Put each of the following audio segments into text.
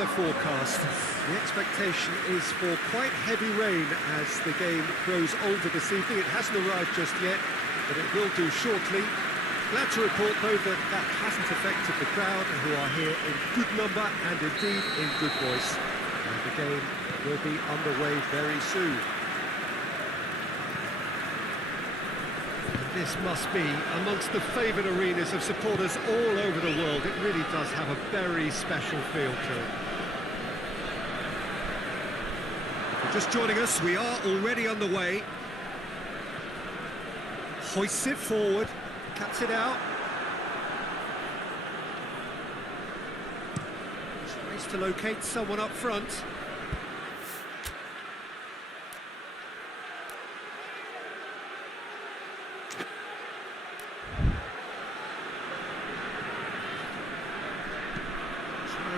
weather forecast. The expectation is for quite heavy rain as the game grows older this evening. It hasn't arrived just yet, but it will do shortly. Glad to report, though, that that hasn't affected the crowd, who are here in good number and indeed in good voice. And the game will be underway very soon. This must be amongst the favoured arenas of supporters all over the world. It really does have a very special feel to it. If you're just joining us, we are already on the way. Hoists it forward, cuts it out. Tries to locate someone up front.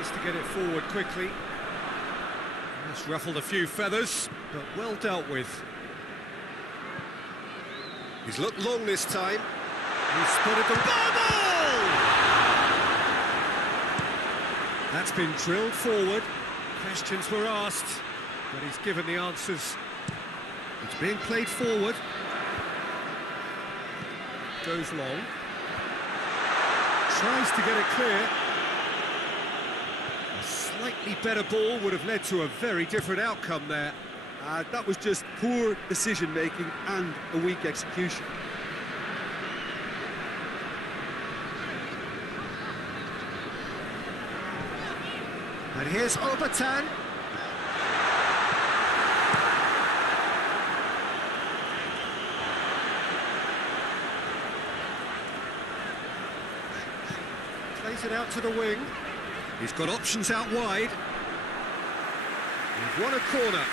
To get it forward quickly. That's ruffled a few feathers, but well dealt with. He's looked long this time. He's spotted the bubble! That's been drilled forward. Questions were asked, but he's given the answers. It's being played forward. Goes long. Tries to get it clear. Slightly better ball would have led to a very different outcome there. That was just poor decision-making and a weak execution. And here's Obertan. Plays it out to the wing. He's got options out wide. He's won a corner.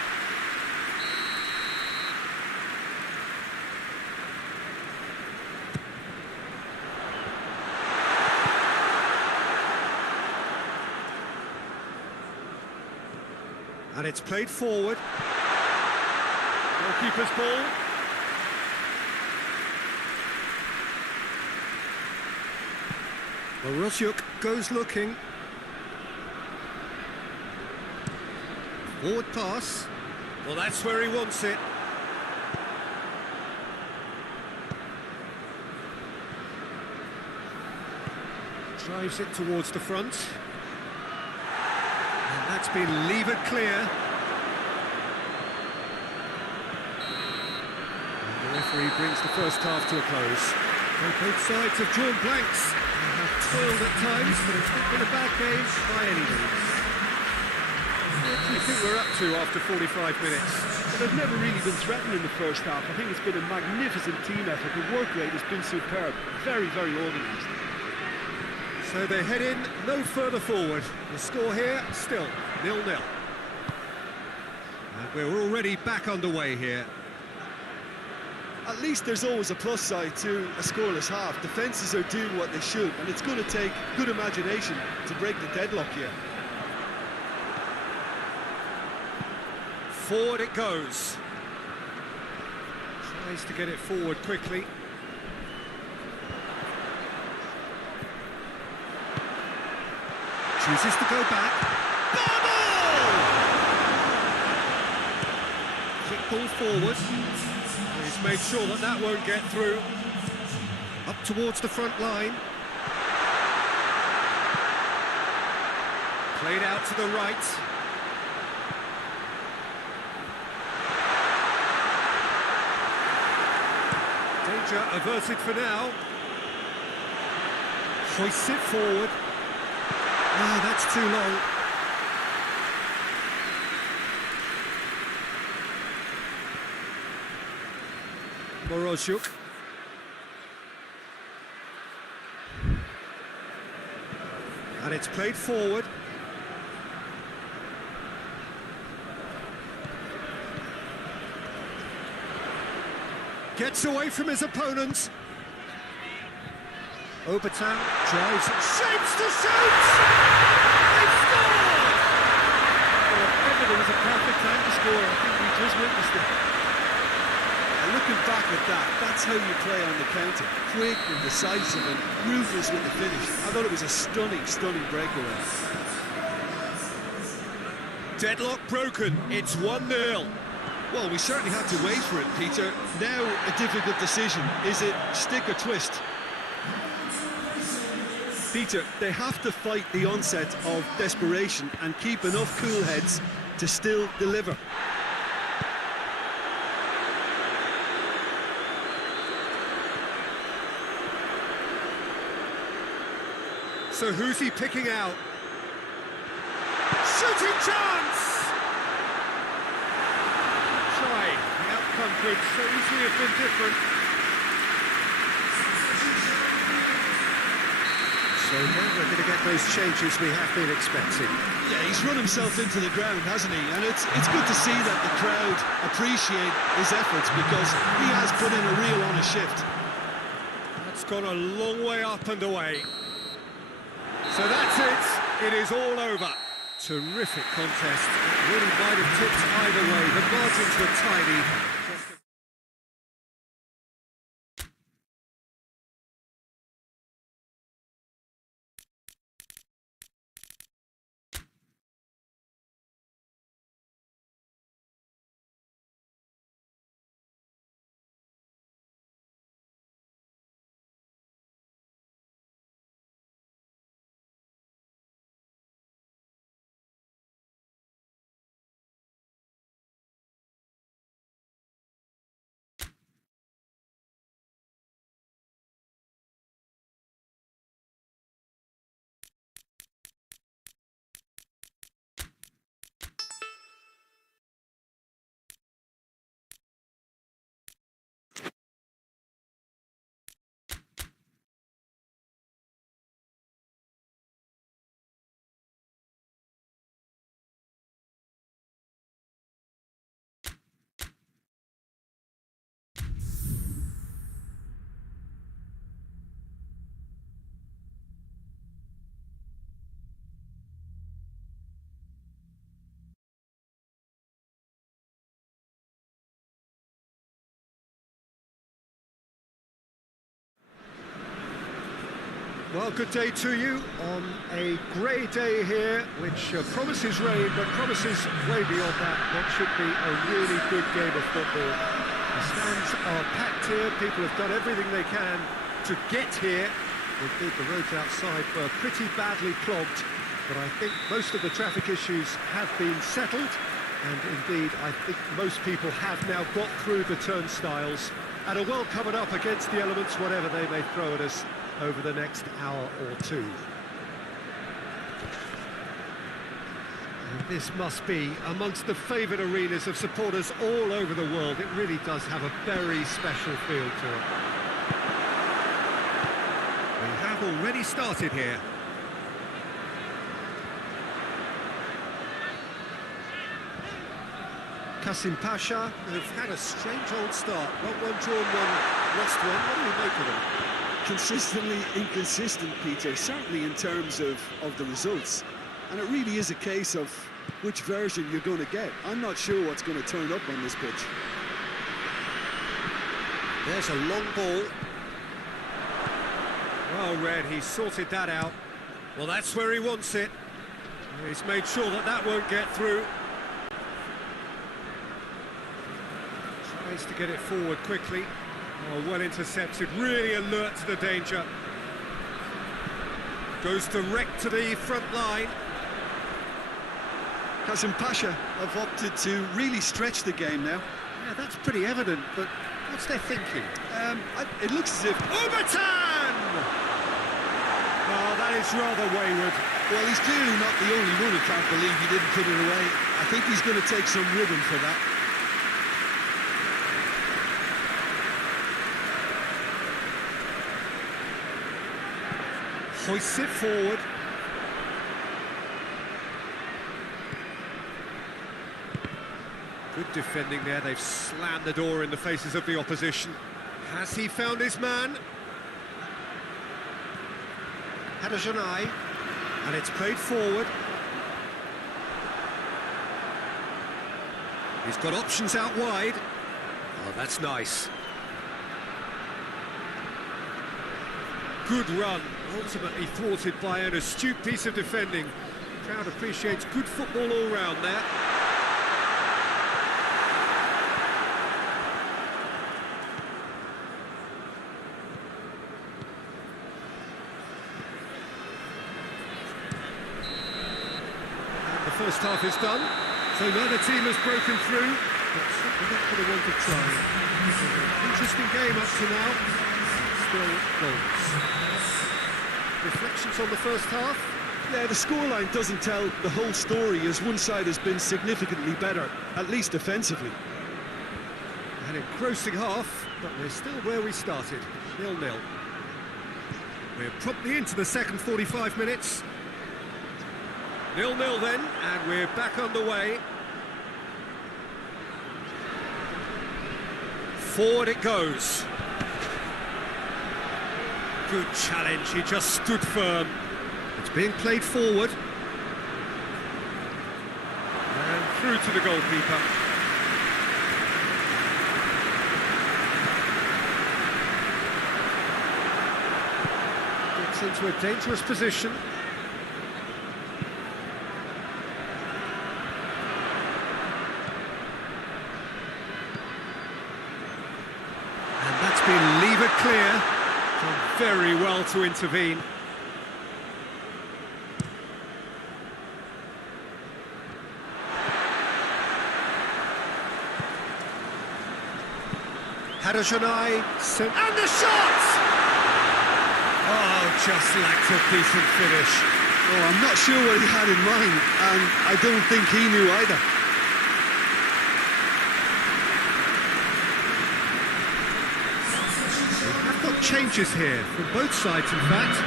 And it's played forward. Goalkeeper's ball. Borosiuk goes looking. Forward pass. Well, that's where he wants it. Drives it towards the front. And that's been levered clear. And the referee brings the first half to a close. And both sides have drawn blanks. They have toiled at times, but it's not been a bad game by any means. What do you think we're up to after 45 minutes? Well, they've never really been threatened in the first half. I think it's been a magnificent team effort. The work rate has been superb. Very, very organised. So they head in no further forward. The score here, still 0-0. And we're already back underway here. At least there's always a plus side to a scoreless half. Defences are doing what they should, and it's going to take good imagination to break the deadlock here. Forward it goes. Tries to get it forward quickly. Chooses to go back. Bubble! Quick ball forward. He's made sure that that won't get through. Up towards the front line. Played out to the right. Danger averted for now. Hoists it forward. Ah, that's too long. Borosiuk. And it's played forward. Gets away from his opponents. Obertan drives, shapes to shoot! They've scored! Well, if ever there was a perfect time to score, I think we just witnessed it. Looking back at that, that's how you play on the counter. Quick and decisive and ruthless with the finish. I thought it was a stunning, stunning breakaway. Deadlock broken, it's 1-0. Well, we certainly had to wait for it, Peter. Now a difficult decision. Is it stick or twist? Peter, they have to fight the onset of desperation and keep enough cool heads to still deliver. So who's he picking out? Shooting chance! Try. The outcome could so easily have been different. So now we're going to get those changes we have been expecting. Yeah, he's run himself into the ground, hasn't he? And it's good to see that the crowd appreciate his efforts because he has put in a real honest shift. That's gone a long way up and away. So that's it. It is all over. Terrific contest. It really might have tipped either way. The margins were tiny. Well, good day to you on a grey day here, which promises rain, but promises way beyond that. What should be a really good game of football. The stands are packed here, people have done everything they can to get here. Indeed, the roads outside were pretty badly clogged, but I think most of the traffic issues have been settled, and indeed, I think most people have now got through the turnstiles and are well covered up against the elements, whatever they may throw at us over the next hour or two. And this must be amongst the favoured arenas of supporters all over the world. It really does have a very special feel to it. We have already started here. Kasim Pasha have had a strange old start. Not one drawn, one lost one. What do you make of them? Consistently inconsistent, Peter, certainly in terms of the results. And it really is a case of which version you're going to get. I'm not sure what's going to turn up on this pitch. There's a long ball. Well read, he's sorted that out. Well, that's where he wants it. He's made sure that that won't get through. Tries to get it forward quickly. Oh, well intercepted, really alert to the danger. Goes direct to the front line. Kasim Pasha have opted to really stretch the game now. Yeah, that's pretty evident, but what's their thinking? It looks as if... Ubertan! Oh, that is rather wayward. Well, he's clearly not the only one who can't believe he didn't put it away. I think he's going to take some ribbon for that. Hoists it forward. Good defending there. They've slammed the door in the faces of the opposition. Has he found his man? Had a Janai, and it's played forward. He's got options out wide. Oh, that's nice. Good run, ultimately thwarted by an astute piece of defending. Crowd appreciates good football all round there. And the first half is done, so neither team has broken through, but certainly not for the want of trying. Interesting game up to now, still goals. Reflections on the first half? Yeah, the scoreline doesn't tell the whole story, as one side has been significantly better, at least defensively. An engrossing half, but we're still where we started, 0-0. We're promptly into the second 45 minutes. 0-0 then, and we're back underway. Forward it goes. Good challenge, he just stood firm. It's being played forward. And through to the goalkeeper. Gets into a dangerous position. And that's been levered clear. Done very well to intervene. Hadashanai, and the shot! Oh, just lacked a decent finish. Oh, I'm not sure what he had in mind, and I don't think he knew either. We've got changes here, from both sides in fact.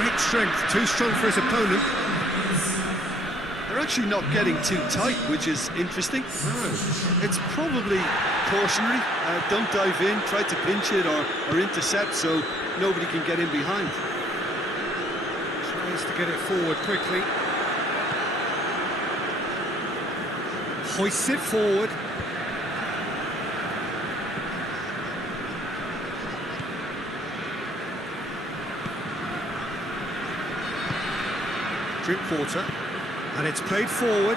Great strength, too strong for his opponent. They're actually not getting too tight, which is interesting. No. It's probably cautionary. Don't dive in, try to pinch it or intercept so nobody can get in behind. Tries to get it forward quickly. Hoists it forward. Drinkwater. And it's played forward.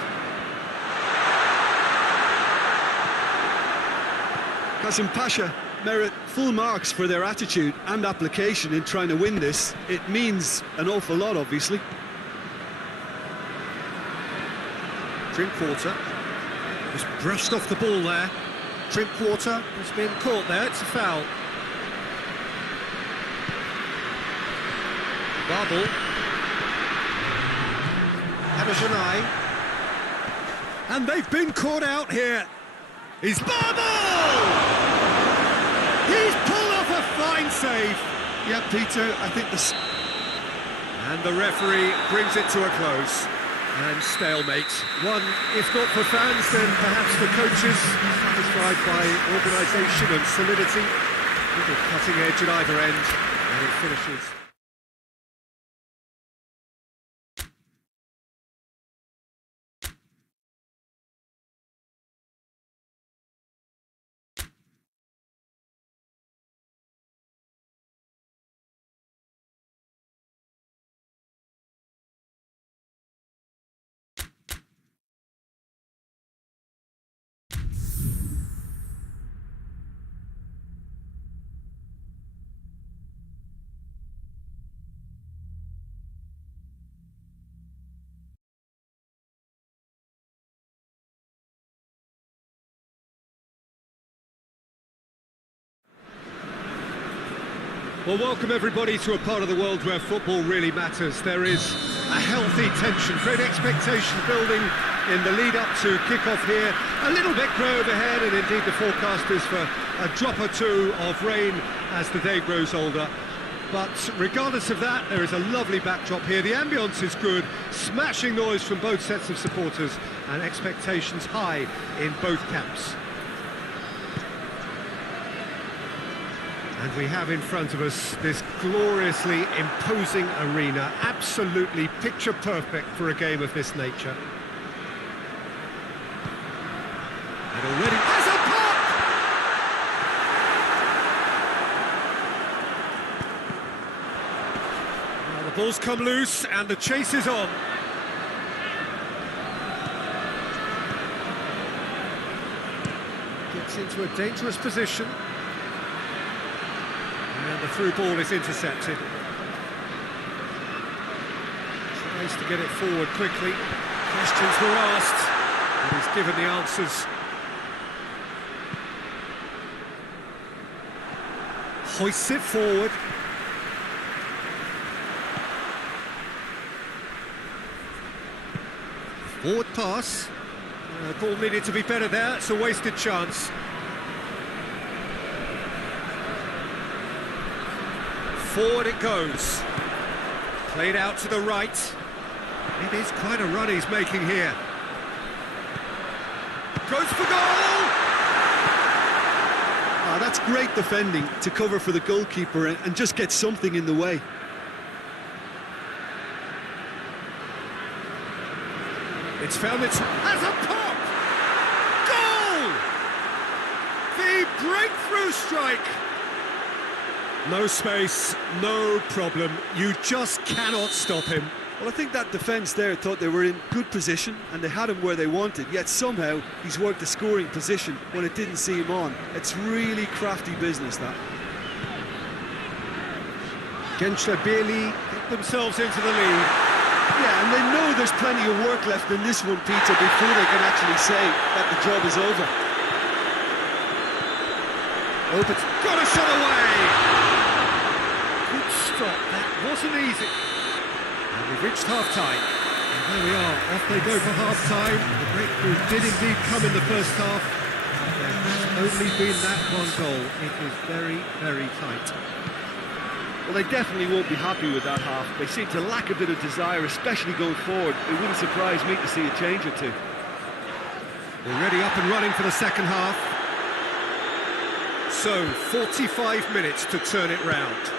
Qasim Pasha merit full marks for their attitude and application in trying to win this. It means an awful lot, obviously. Drinkwater was brushed off the ball there. Drinkwater has been caught there, it's a foul. Barbel. Hadashanai. And they've been caught out here. He's Barbel! He's pulled off a fine save. Yeah, Peter, I think this... And the referee brings it to a close. And stalemate. One, if not for fans, then perhaps for coaches, satisfied by organisation and solidity. Little cutting edge at either end, and it finishes. Well, welcome everybody to a part of the world where football really matters. There is a healthy tension, great expectation building in the lead up to kick-off here. A little bit grey overhead, and indeed the forecast is for a drop or two of rain as the day grows older. But regardless of that, there is a lovely backdrop here. The ambience is good, smashing noise from both sets of supporters, and expectations high in both camps. And we have in front of us this gloriously imposing arena, absolutely picture perfect for a game of this nature. And already has a pop! The ball's come loose and the chase is on. Gets into a dangerous position. And the through ball is intercepted. Tries to get it forward quickly. Questions were asked, and he's given the answers. Hoists it forward. Forward pass. Ball needed to be better there. It's a wasted chance. Forward it goes. Played out to the right. It is quite a run he's making here. Goes for goal! Ah, that's great defending to cover for the goalkeeper and just get something in the way. It's found its... as a pop! Goal! The breakthrough strike! No space, no problem. You just cannot stop him. Well, I think that defence there thought they were in good position and they had him where they wanted, yet somehow he's worked a scoring position when it didn't see him on. It's really crafty business, that. Gençlerbirliği get themselves into the lead. Yeah, and they know there's plenty of work left in this one, Peter, before they can actually say that the job is over. Oh, but got a shot away! Good stop, that wasn't easy. And we've reached half-time. And there we are, off they go for half-time. The breakthrough did indeed come in the first half. There has only been that one goal. It is very, very tight. Well, they definitely won't be happy with that half. They seem to lack a bit of desire, especially going forward. It wouldn't surprise me to see a change or two. Already up and running for the second half. So, 45 minutes to turn it round.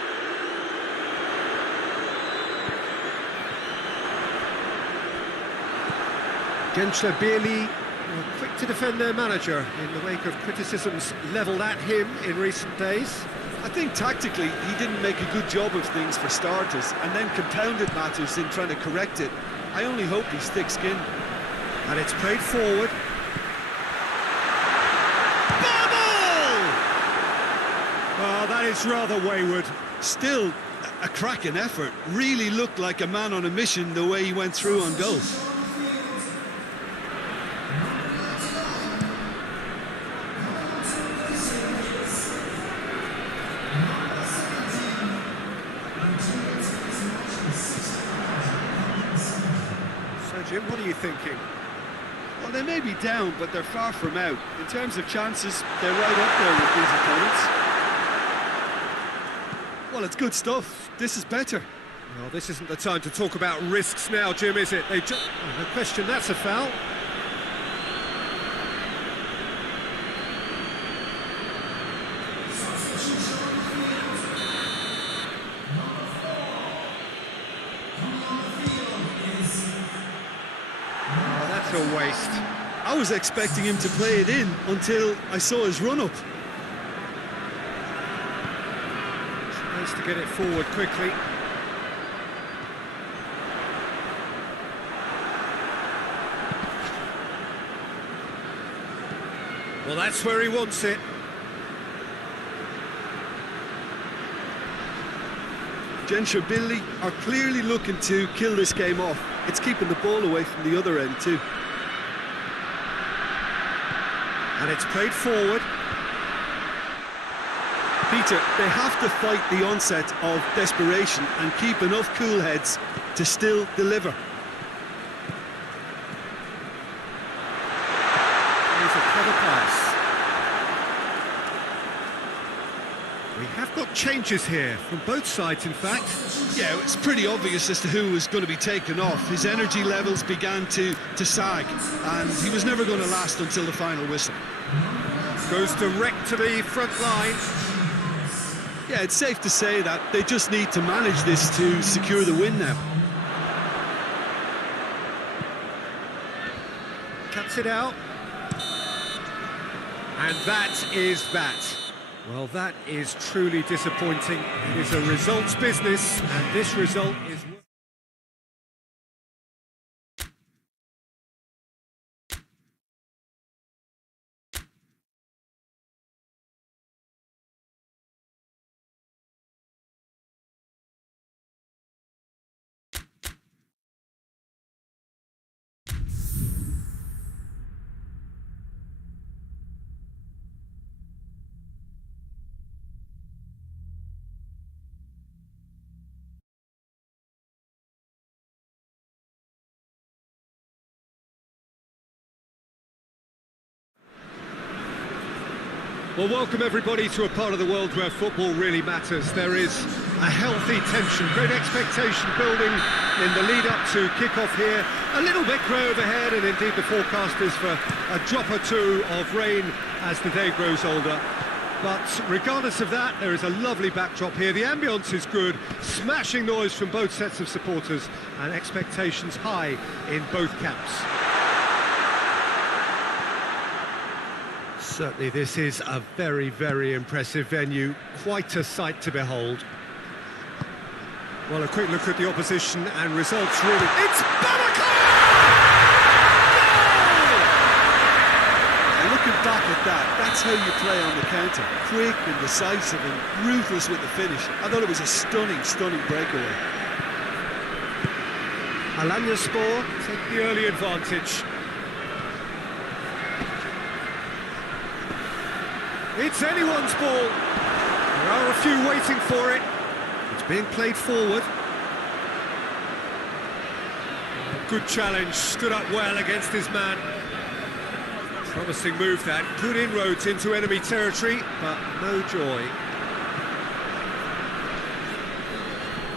Gençlerbirliği were quick to defend their manager in the wake of criticisms levelled at him in recent days. I think tactically he didn't make a good job of things for starters, and then compounded matters in trying to correct it. I only hope he's thick-skinned. And it's played forward. Bubble! Oh, that is rather wayward. Still, a cracking effort. Really looked like a man on a mission the way he went through on goal. Jim, what are you thinking? Well, they may be down, but they're far from out. In terms of chances, they're right up there with these opponents. Well, it's good stuff. This is better. Well, this isn't the time to talk about risks now, Jim, is it? No question, that's a foul. A waste. I was expecting him to play it in until I saw his run-up. Tries to get it forward quickly. Well, that's where he wants it. Gençlerbirliği are clearly looking to kill this game off. It's keeping the ball away from the other end too. And it's played forward. Peter, they have to fight the onset of desperation and keep enough cool heads to still deliver. Here's a clever pass. We have got changes here, from both sides in fact. Yeah, it's pretty obvious as to who was going to be taken off. His energy levels began to sag, and he was never going to last until the final whistle. Goes direct to the front line. Yeah, it's safe to say that they just need to manage this to secure the win now. Cuts it out. And that is that. Well, that is truly disappointing. It is a results business, and this result is... Well, welcome everybody to a part of the world where football really matters. There is a healthy tension, great expectation building in the lead-up to kick-off here. A little bit grey overhead, and indeed the forecast is for a drop or two of rain as the day grows older. But regardless of that, there is a lovely backdrop here. The ambience is good, smashing noise from both sets of supporters, and expectations high in both camps. Certainly this is a very, very impressive venue, quite a sight to behold. Well, a quick look at the opposition and results really... It's Babacar! And looking back at that, that's how you play on the counter. Quick and decisive and ruthless with the finish. I thought it was a stunning, stunning breakaway. Alanyaspor take the early advantage. It's anyone's ball. There are a few waiting for it. It's being played forward. Good challenge, stood up well against his man. Promising move that, good inroads into enemy territory, but no joy.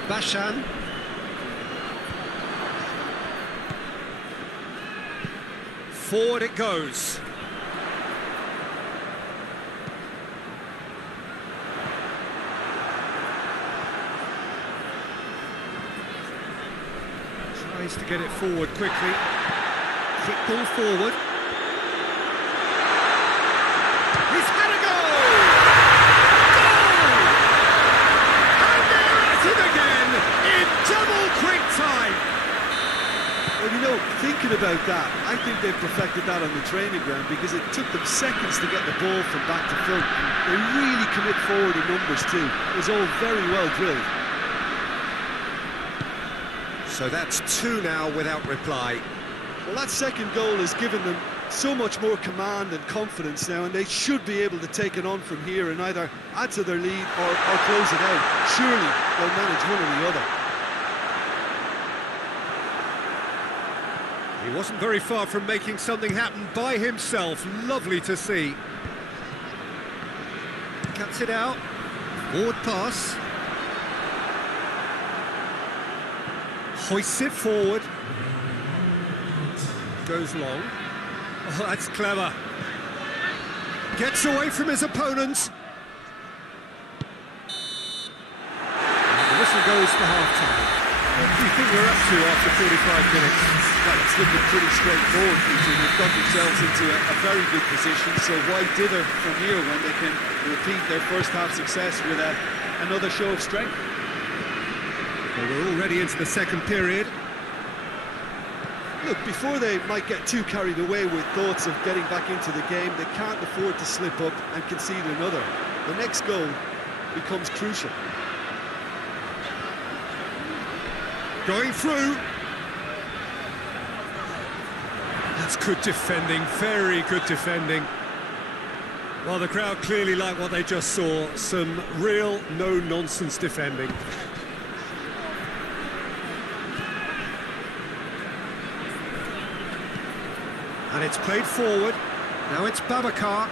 Bashan. Forward it goes. Tries to get it forward quickly. Quick ball forward. He's had a goal! Goal! And they're at it again in double quick time. Well, you know, thinking about that, I think they've perfected that on the training ground because it took them seconds to get the ball from back to front. They really commit forward in numbers too. It was all very well drilled. So that's two now without reply. Well, that second goal has given them so much more command and confidence now, and they should be able to take it on from here and either add to their lead or close it out. Surely they'll manage one or the other. He wasn't very far from making something happen by himself. Lovely to see. Cuts it out. Forward pass. Hoists it forward. Goes long. Oh, that's clever. Gets away from his opponents. And the whistle goes for half-time. What do you think we're up to after 45 minutes? Well, it's looking pretty straightforward, Peter. They've got themselves into a very good position, so why dither from here when they can repeat their first half success with another show of strength? Well, we're already into the second period. Look, before they might get too carried away with thoughts of getting back into the game, they can't afford to slip up and concede another. The next goal becomes crucial. Going through. That's good defending, very good defending. Well, the crowd clearly like what they just saw. Some real no-nonsense defending. And it's played forward. Now it's Babacar.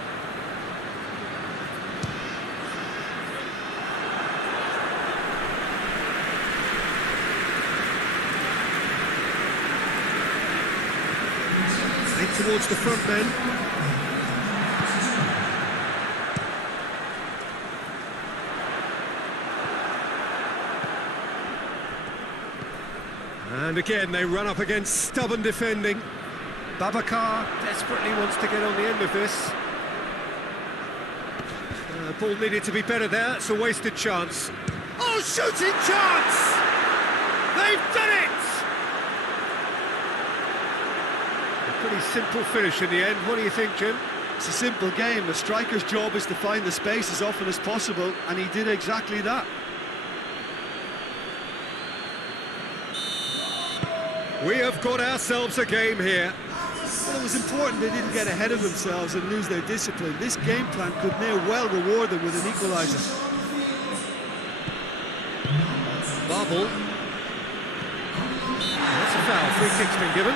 Played towards the front men. And again, they run up against stubborn defending. Babacar desperately wants to get on the end of this. Ball needed to be better there, it's a wasted chance. Oh, shooting chance! They've done it! A pretty simple finish in the end. What do you think, Jim? It's a simple game. A striker's job is to find the space as often as possible, and he did exactly that. We have got ourselves a game here. Well, it was important they didn't get ahead of themselves and lose their discipline. This game plan could near well reward them with an equaliser. Barbel. That's a foul. Free kick's been given.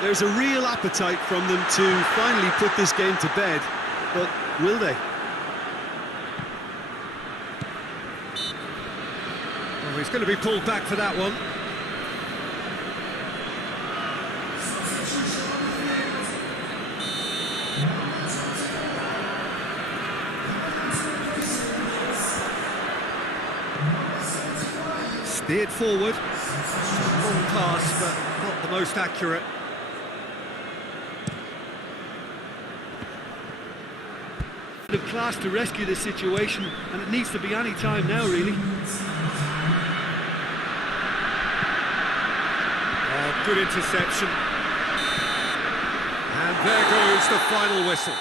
There's a real appetite from them to finally put this game to bed, but will they? Well, he's going to be pulled back for that one. Steered forward. Long pass, but not the most accurate. Of class to rescue this situation, and it needs to be any time now, really. Oh, good interception. And there goes the final whistle.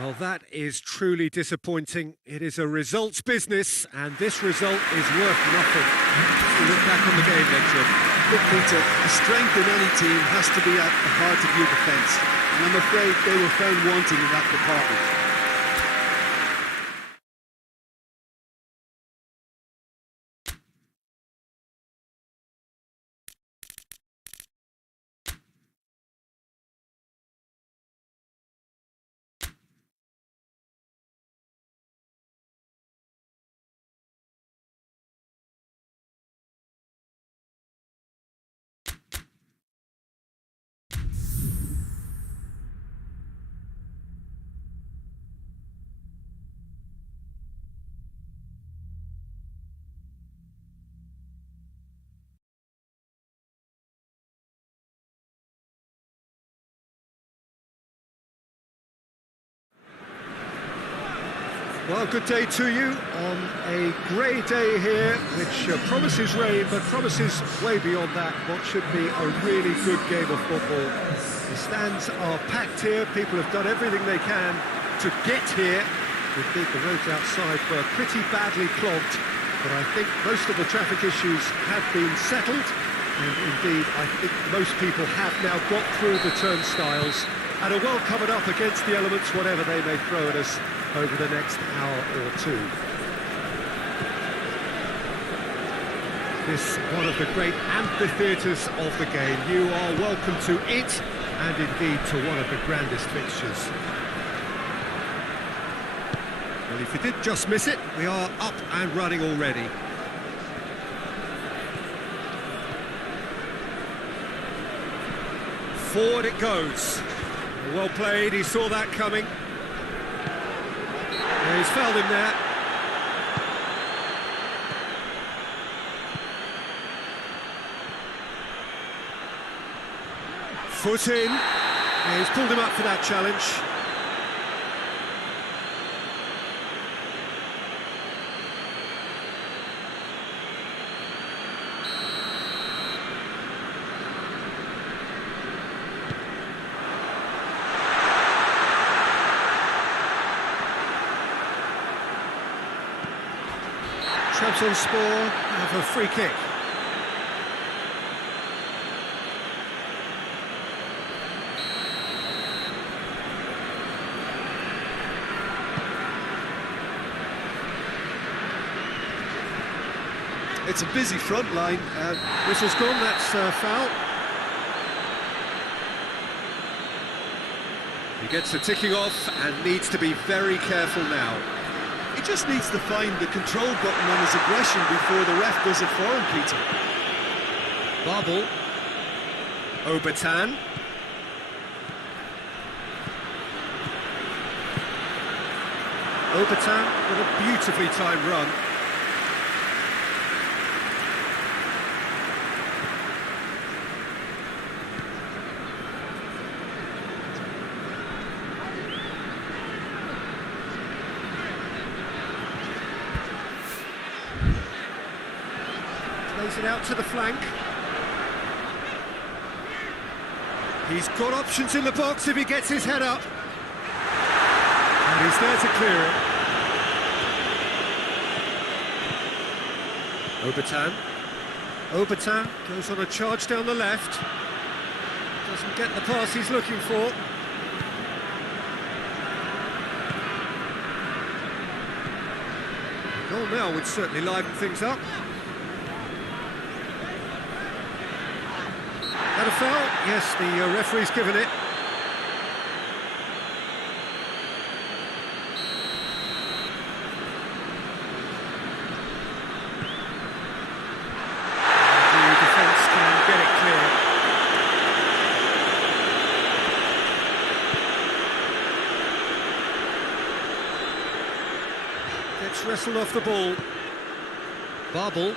Well, that is truly disappointing. It is a results business, and this result is worth nothing. We look back on the game then, Jim. Look, Peter, the strength in any team has to be at the heart of your defence, and I'm afraid they were found wanting in that department. Well, good day to you on a grey day here, which promises rain, but promises way beyond that what should be a really good game of football. The stands are packed here, people have done everything they can to get here. Indeed, the roads outside were pretty badly clogged, but I think most of the traffic issues have been settled, and indeed, I think most people have now got through the turnstiles and are well covered up against the elements, whatever they may throw at us over the next hour or two. This one of the great amphitheatres of the game. You are welcome to it, and indeed to one of the grandest fixtures. Well, if you did just miss it, we are up and running already. Forward it goes. Well played, he saw that coming. He's fouled him there. Foot in. Yeah, he's pulled him up for that challenge. Trabzonspor have a free kick. It's a busy front line. Whistle's gone, that's foul. He gets the ticking off and needs to be very careful now. He just needs to find the control button on his aggression before the ref does it for him, Peter. Barbel. Obertan. Obertan with a beautifully timed run. Plays it out to the flank. He's got options in the box if he gets his head up. And he's there to clear it. Obertan goes on a charge down the left. Doesn't get the pass he's looking for. Goal now would certainly liven things up. Had a foul? Yes, the referee's given it. The defence can get it clear. Gets wrestled off the ball. Babel.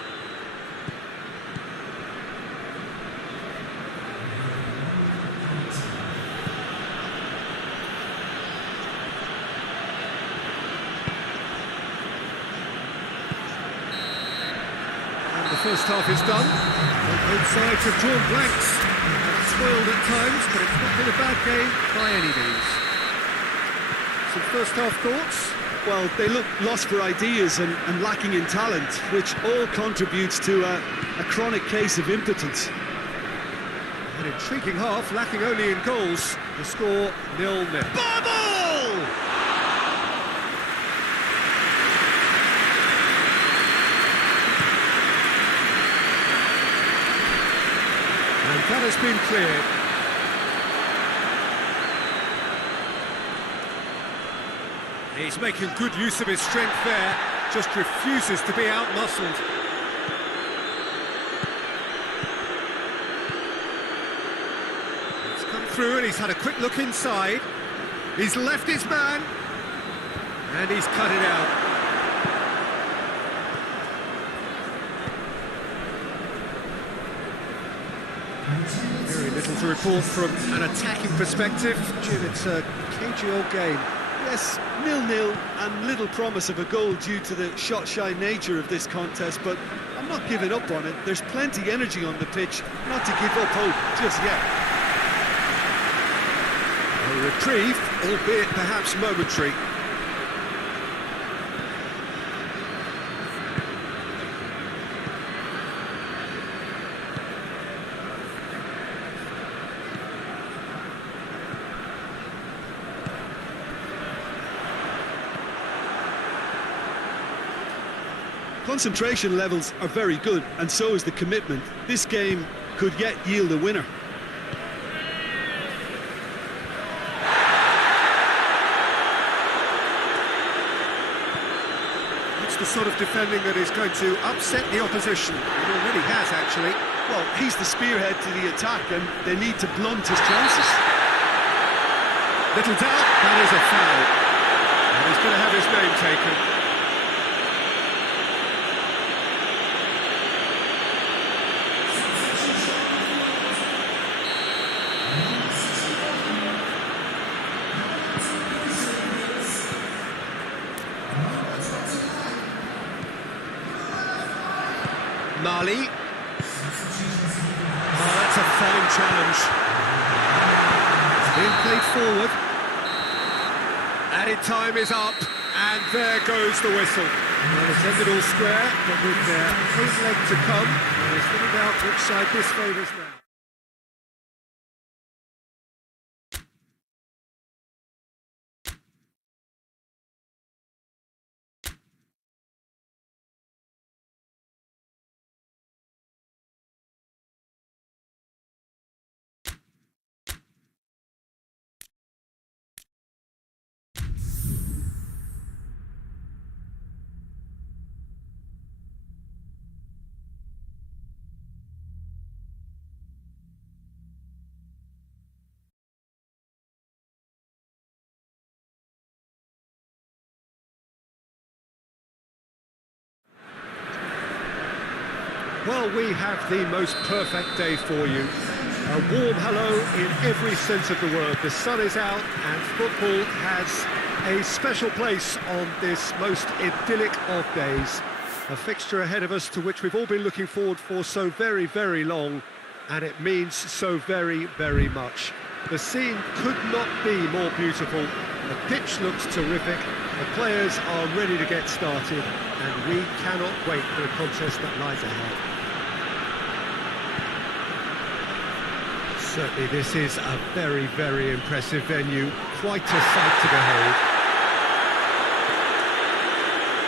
And the first half is done. Both sides have drawn blanks. It's spoiled at times, but it's not been a bad game by any means. Some first half thoughts? Well, they look lost for ideas and lacking in talent, which all contributes to a chronic case of impotence. An intriguing half, lacking only in goals. The score 0-0. Babel! And that has been cleared. He's making good use of his strength there, just refuses to be out-muscled. It's come through and he's had a quick look inside. He's left his man, and he's cut it out. Very little to report from an attacking perspective. Jim, it's a cagey old game. Yes, 0-0 and little promise of a goal due to the shot-shy nature of this contest, but I'm not giving up on it. There's plenty energy on the pitch, not to give up hope just yet. A reprieve, albeit perhaps momentary. Concentration levels are very good, and so is the commitment. This game could yet yield a winner. It's the sort of defending that is going to upset the opposition. It already has, actually. Well, he's the spearhead to the attack, and they need to blunt his chances. Little doubt, that is a foul. And he's going to have his name taken. Mali. Oh, that's a fine challenge. It's being played forward. Added time is up, and there goes the whistle. Well, it's ended all square, but with their own leg to come, there's little doubt which side this favours now. Well, we have the most perfect day for you. A warm hello in every sense of the word. The sun is out and football has a special place on this most idyllic of days. A fixture ahead of us to which we've all been looking forward for so very, very long, and it means so very, very much. The scene could not be more beautiful. The pitch looks terrific, the players are ready to get started, and we cannot wait for the contest that lies ahead. Certainly this is a very, very impressive venue, quite a sight to behold.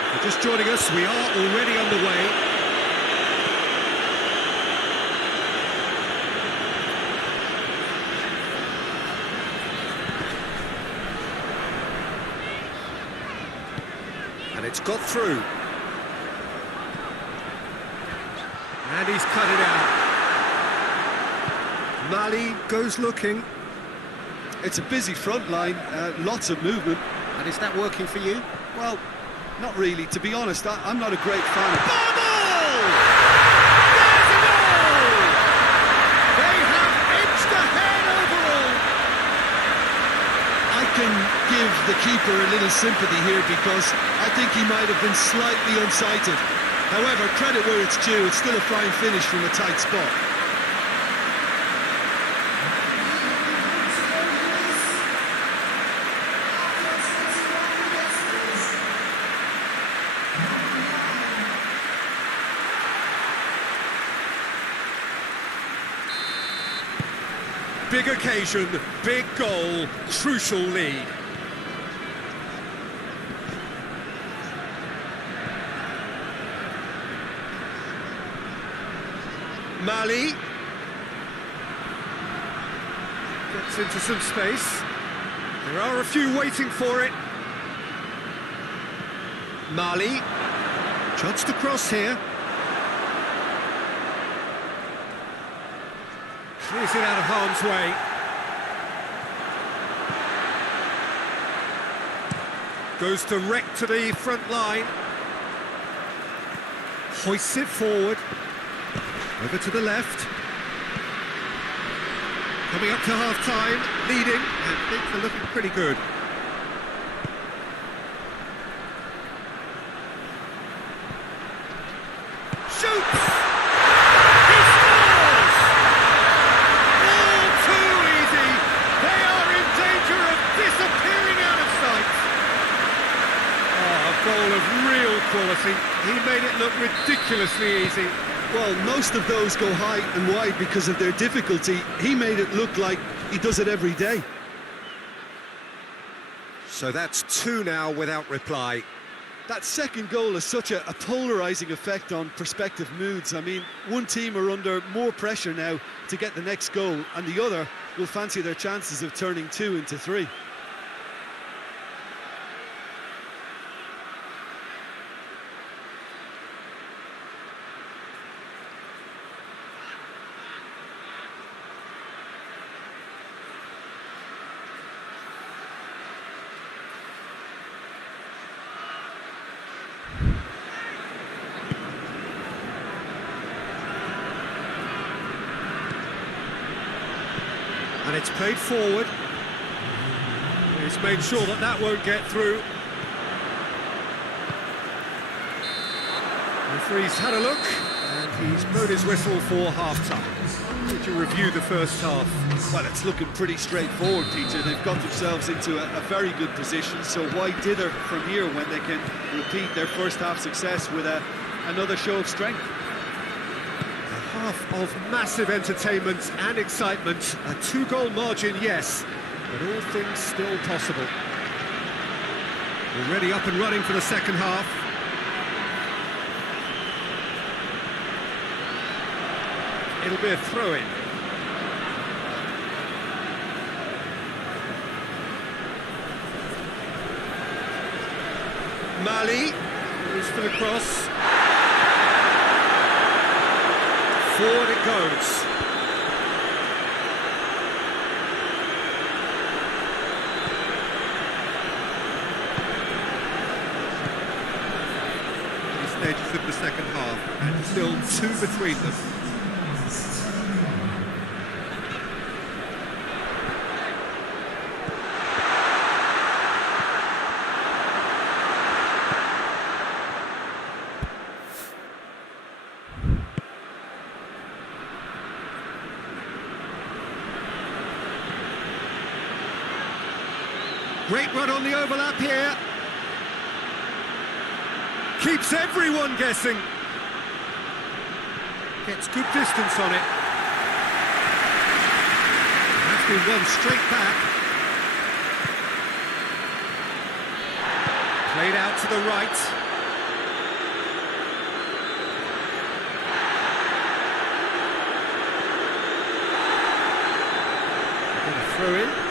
If you're just joining us, we are already underway. And it's got through. And he's cut it out. Mali goes looking. It's a busy front line, lots of movement. And is that working for you? Well, not really. To be honest, I'm not a great fan of... Bubble! There's a goal! They have edged ahead overall. I can give the keeper a little sympathy here because I think he might have been slightly unsighted. However, credit where it's due, it's still a fine finish from a tight spot. Big occasion, big goal, crucial lead. Mali gets into some space. There are a few waiting for it. Mali, chance to cross here. Clears it out of harm's way. Goes direct to the front line. Hoists it forward. Over to the left. Coming up to half-time, leading, and things are looking pretty good. Shoots! He scores! All too easy. They are in danger of disappearing out of sight. Oh, a goal of real quality. He made it look ridiculously easy. Well, most of those go high and wide because of their difficulty. He made it look like he does it every day. So that's two now without reply. That second goal has such a polarising effect on prospective moods. I mean, one team are under more pressure now to get the next goal, and the other will fancy their chances of turning 2 into 3. And it's played forward. He's made sure that that won't get through. The referee's had a look, and he's blown his whistle for half-time. Did you review the first half? Well, it's looking pretty straightforward, Peter. They've got themselves into a very good position, so why dither from here when they can repeat their first half success with another show of strength? Half of massive entertainment and excitement. A 2-goal margin, yes, but all things still possible. Already up and running for the second half. It'll be a throw-in. Mali goes for the cross. Forward it goes. These stages of the second half, and still 2 between them. Great run on the overlap here. Keeps everyone guessing. Gets good distance on it. Has been run straight back. Played out to the right. Going to throw in.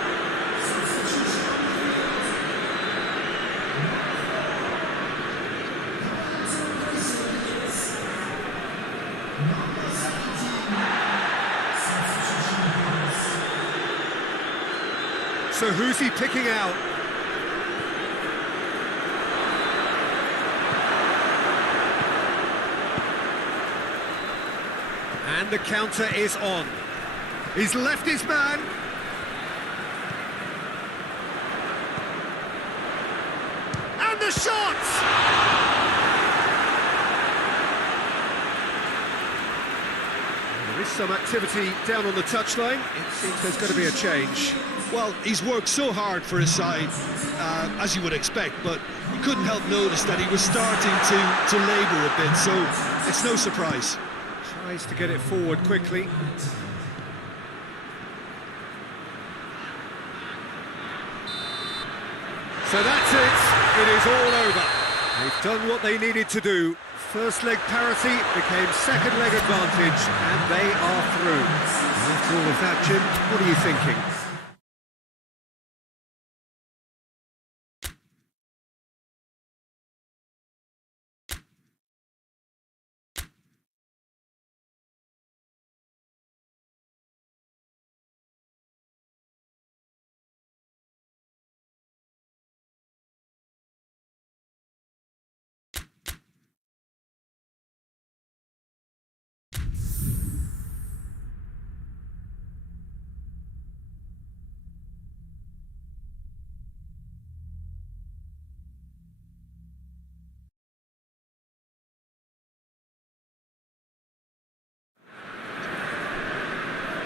So who's he picking out? And the counter is on. He's left his man. And the shot! There is some activity down on the touchline. It seems there's going to be a change. Well, he's worked so hard for his side, as you would expect, but you couldn't help notice that he was starting to labour a bit, so it's no surprise. Tries to get it forward quickly. So that's it. It is all over. They've done what they needed to do. First leg parity became second leg advantage, and they are through. After all of that, Jim, what are you thinking?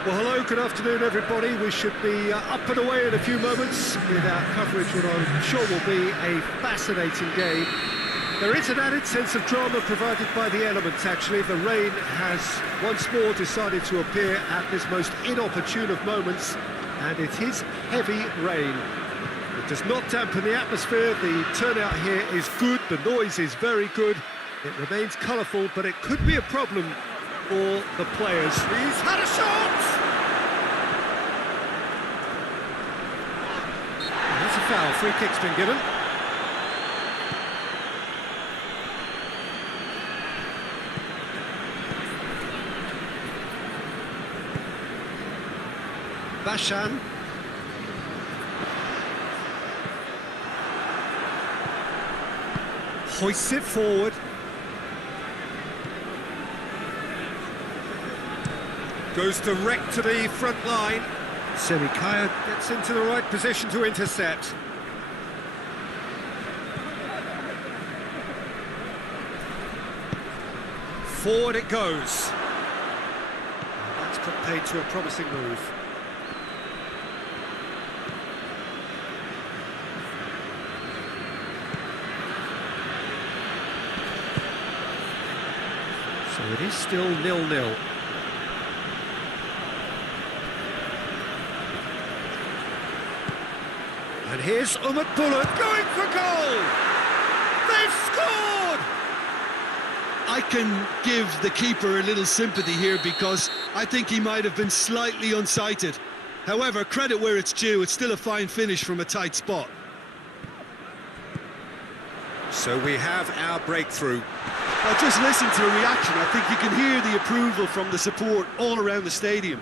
Well, hello, good afternoon, everybody. We should be up and away in a few moments with our coverage, what I'm sure will be a fascinating game. There is an added sense of drama provided by the elements, actually. The rain has once more decided to appear at this most inopportune of moments, and it is heavy rain. It does not dampen the atmosphere. The turnout here is good. The noise is very good. It remains colourful, but it could be a problem for the players. He's had a shot! And that's a foul. Free kick's been given. Bashan. Hoists it forward. Goes direct to the front line. Semikaya gets into the right position to intercept. Forward it goes. That's put paid to a promising move. So it is still 0-0. And here's Umut Bulut going for goal! They've scored! I can give the keeper a little sympathy here because I think he might have been slightly unsighted. However, credit where it's due, it's still a fine finish from a tight spot. So we have our breakthrough. Well, just listen to the reaction. I think you can hear the approval from the support all around the stadium.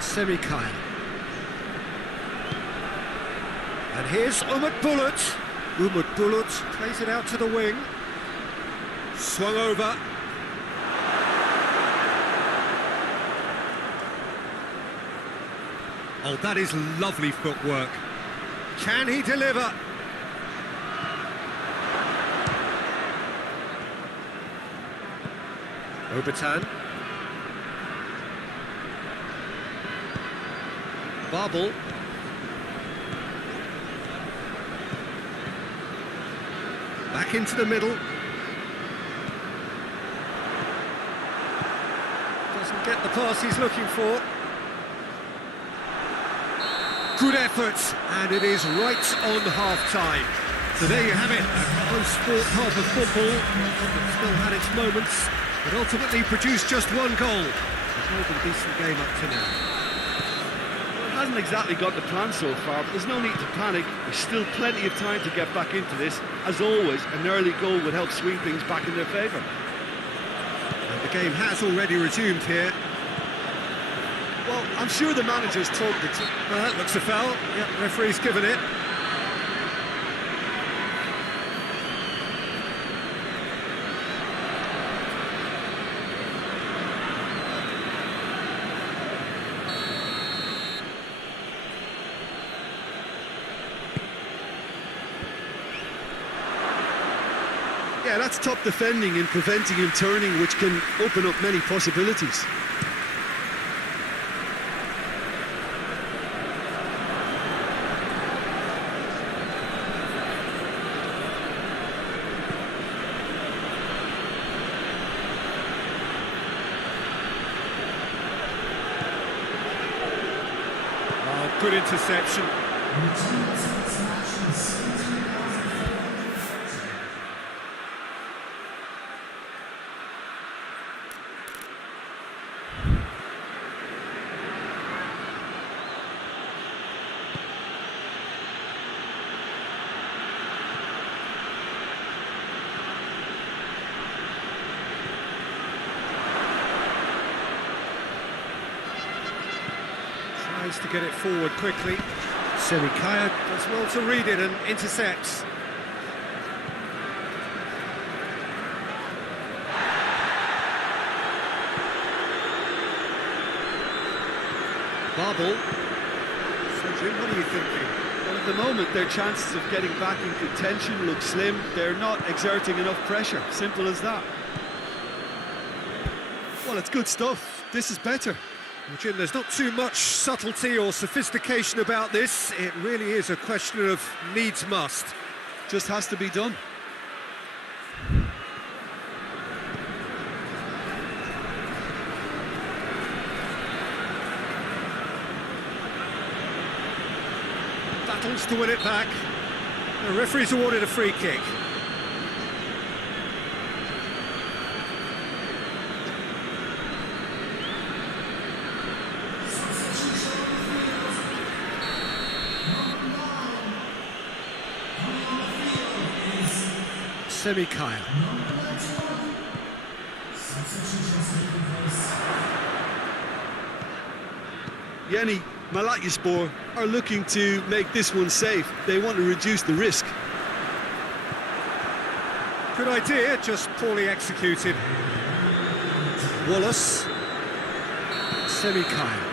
Semikaya. And here's Umut Bulut. Umut Bulut plays it out to the wing. Swung over. Oh, that is lovely footwork. Can he deliver? Obertan. Babel. Back into the middle. Doesn't get the pass he's looking for. Good effort, and it is right on half-time. So there you have it, a close-fought half of football. It still had its moments, but ultimately produced just one goal. A more than decent game up to now. Well, it hasn't exactly got the plan so far, but there's no need to panic. There's still plenty of time to get back into this. As always, an early goal would help swing things back in their favour. And the game has already resumed here. Well, I'm sure the manager's told the team. That looks a foul. Yep, referee's given it. Yeah, that's top defending and preventing him turning, which can open up many possibilities. Oh, good interception. Tries to get it forward quickly. Semikaya does well to read it and intercepts. Babel. So Jim, what are you thinking? Well, at the moment, their chances of getting back in contention look slim. They're not exerting enough pressure. Simple as that. Well, it's good stuff. This is better. Well, Jim, there's not too much subtlety or sophistication about this. It really is a question of needs must. Just has to be done. Battles to win it back. The referee's awarded a free kick. Semikaya. Yeni, Malatyaspor are looking to make this one safe. They want to reduce the risk. Good idea, just poorly executed. Wallace. Semikaya.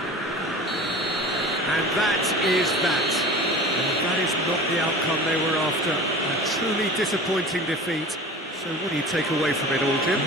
And that is that. And that is not the outcome they were after. A truly disappointing defeat. So what do you take away from it all, Jim?